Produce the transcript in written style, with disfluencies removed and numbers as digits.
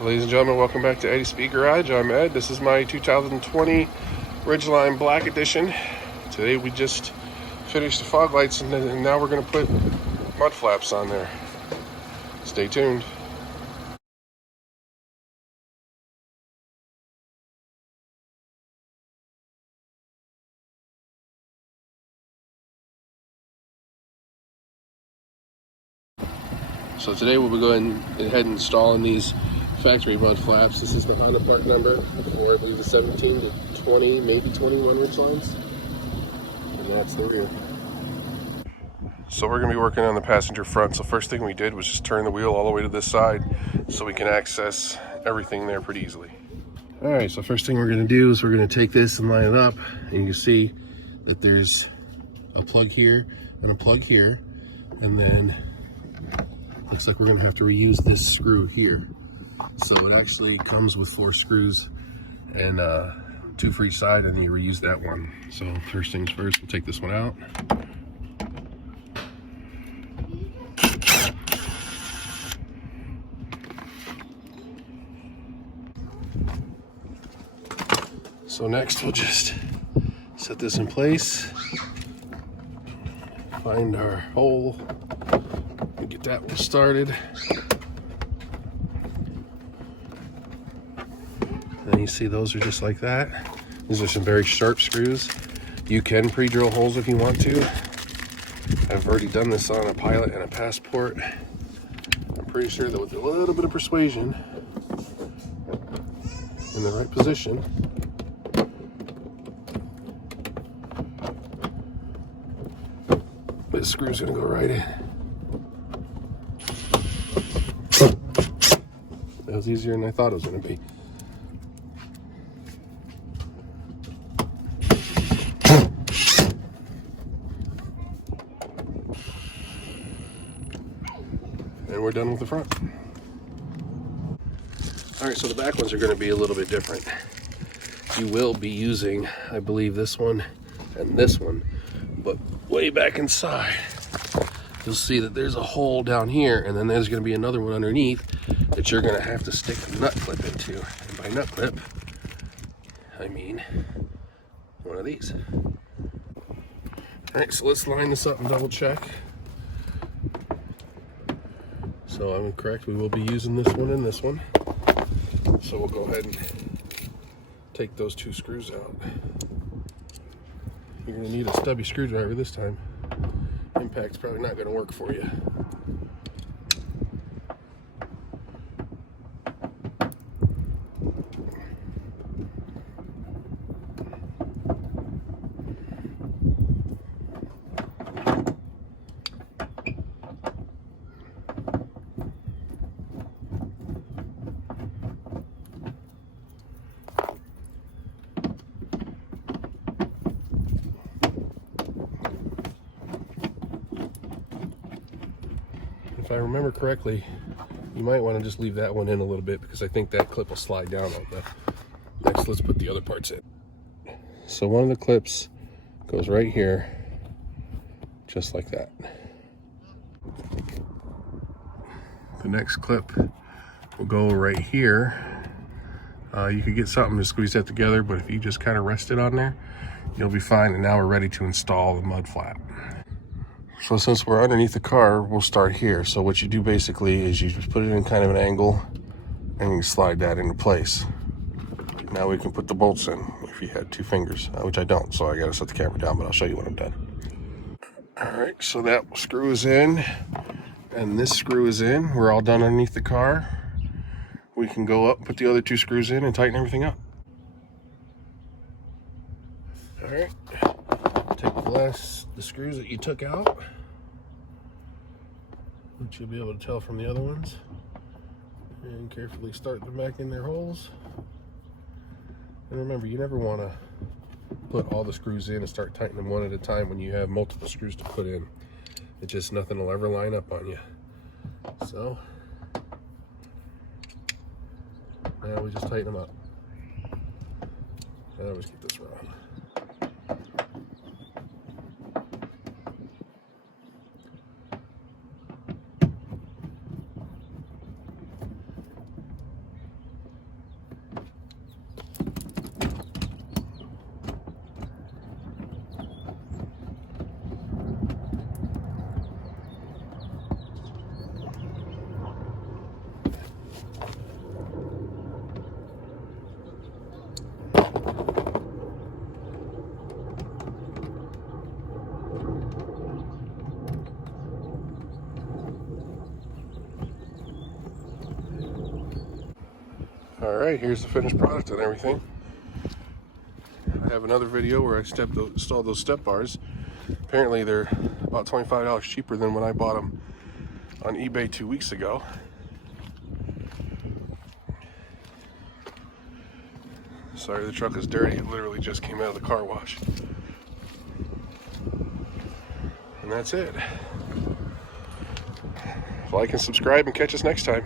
Ladies and gentlemen, welcome back to Eddie's Speed Garage. I'm Ed. This is my 2020 Ridgeline Black Edition. Today we just finished the fog lights and now we're going to put mud flaps on there. Stay tuned. So today we'll be going ahead and installing these factory mud flaps. This is the Honda part number for, I believe, the 17 to 20, maybe 21 Ridgelines. And that's the rear. So we're going to be working on the passenger front. So first thing we did was just turn the wheel all the way to this side so we can access everything there pretty easily. Alright, so first thing we're going to do is we're going to take this and line it up. And you can see that there's a plug here and a plug here. And then looks like we're going to have to reuse this screw here. So it actually comes with 4 screws and 2 for each side, and you reuse that one. So first things first, we'll take this one out. So next we'll just set this in place, find our hole, and get that one started. And you see those are just like that. These are some very sharp screws. You can pre-drill holes if you want to. I've already done this on a Pilot and a Passport. I'm pretty sure that with a little bit of persuasion in the right position, this screw's gonna go right in. That was easier than I thought it was gonna be. And we're done with the front. All right, so the back ones are going to be a little bit different. You will be using, I believe, this one and this one, but way back inside, you'll see that there's a hole down here, and then there's going to be another one underneath that you're going to have to stick a nut clip into. And by nut clip, I mean one of these. All right, so let's line this up and double check. So I'm correct, we will be using this one and this one. So we'll go ahead and take those 2 screws out. You're gonna need a stubby screwdriver this time. Impact's probably not gonna work for you. If I remember correctly, you might want to just leave that one in a little bit because I think that clip will slide down on that. Next, let's put the other parts in. So one of the clips goes right here, just like that. The next clip will go right here. You could get something to squeeze that together, but if you just kind of rest it on there, you'll be fine. And now we're ready to install the mud flap. So since we're underneath the car, we'll start here. So what you do basically is you just put it in kind of an angle and you slide that into place. Now we can put the bolts in if you had 2 fingers, which I don't, so I gotta set the camera down, but I'll show you when I'm done. All right, so that screw is in and this screw is in. We're all done underneath the car. We can go up, put the other 2 screws in and tighten everything up. All right, take the screws that you took out, which you'll be able to tell from the other ones, and carefully start them back in their holes. And remember, you never want to put all the screws in and start tightening them one at a time when you have multiple screws to put in. It's just nothing will ever line up on you. So now we just tighten them up. I always get this wrong. Alright, here's the finished product and everything. I have another video where I installed those step bars. Apparently they're about $25 cheaper than when I bought them on eBay 2 weeks ago. Sorry, the truck is dirty. It literally just came out of the car wash. And that's it. Like and subscribe and catch us next time.